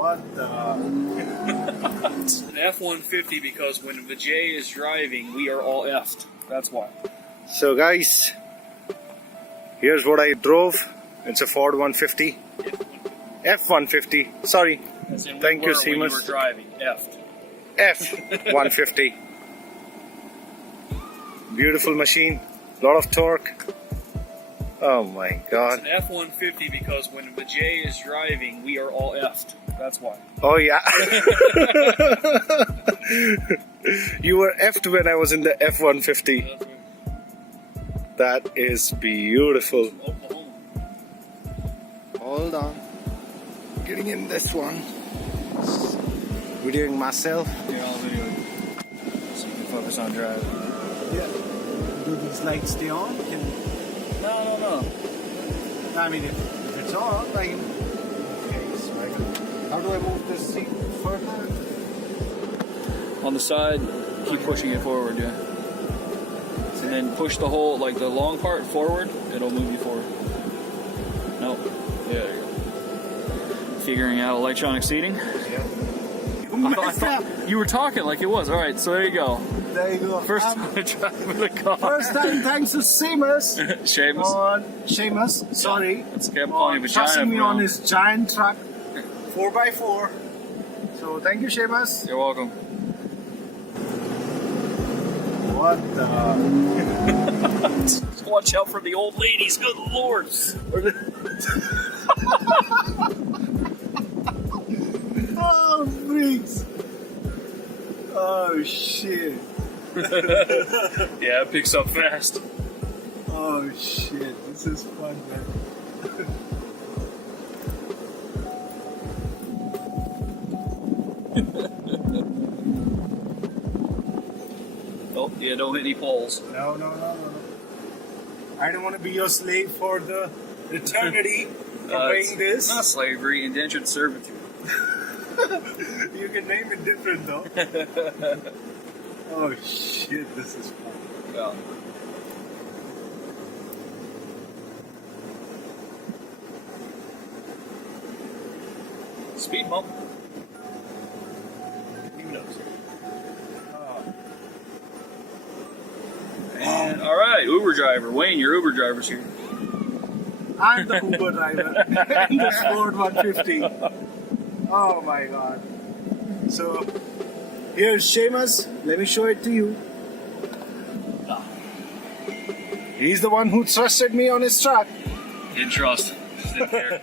What the? It's an F-150 because when the J is driving, we are all F'd. That's why. So guys, here's what I drove. It's a Ford 150. F-150. Sorry. Thank you, Seamus. When you were driving, F'd. F-150. Beautiful machine. Lot of torque. Oh my god. It's an F-150 because when the J is driving, we are all F'd. That's why. Oh yeah. You were F'd when I was in the F-150. That's right. That is beautiful. Oklahoma. Hold on. Getting in this one. Videoing myself. Yeah, I'll video it. So you can focus on driving. Yeah. Do these lights stay on? No. I mean, if it's on, I can... Okay, so how do I move this seat further? On the side, keep pushing it forward, yeah. And then push the whole, like the long part forward, it'll move you forward. Nope. Yeah, there you go. Figuring out electronic seating. Yeah. I thought you were talking like it was. Alright, so there you go. There you go. First time driving the car. First time thanks to Seamus. Seamus, sorry. It's kept calling you vagina, trusting me bro. on his giant truck. 4x4. So thank you, Seamus. You're welcome. What the? Watch out for the old ladies, good lord. Oh, freaks. Oh, shit. Yeah, it picks up fast. Oh, shit. This is fun, man. Oh, yeah, don't hit any poles. No. I don't want to be your slave for the eternity for paying this. Not slavery, indentured servitude. You can name it different though. Oh shit, this is fun. Yeah. Speed bump. Who knows? And alright, Uber driver. Wayne, your Uber driver's here. I'm the Uber driver in the Ford 150. Oh my god. So, here's Seamus. Let me show it to you. He's the one who trusted me on his truck. Didn't trust. Just didn't care.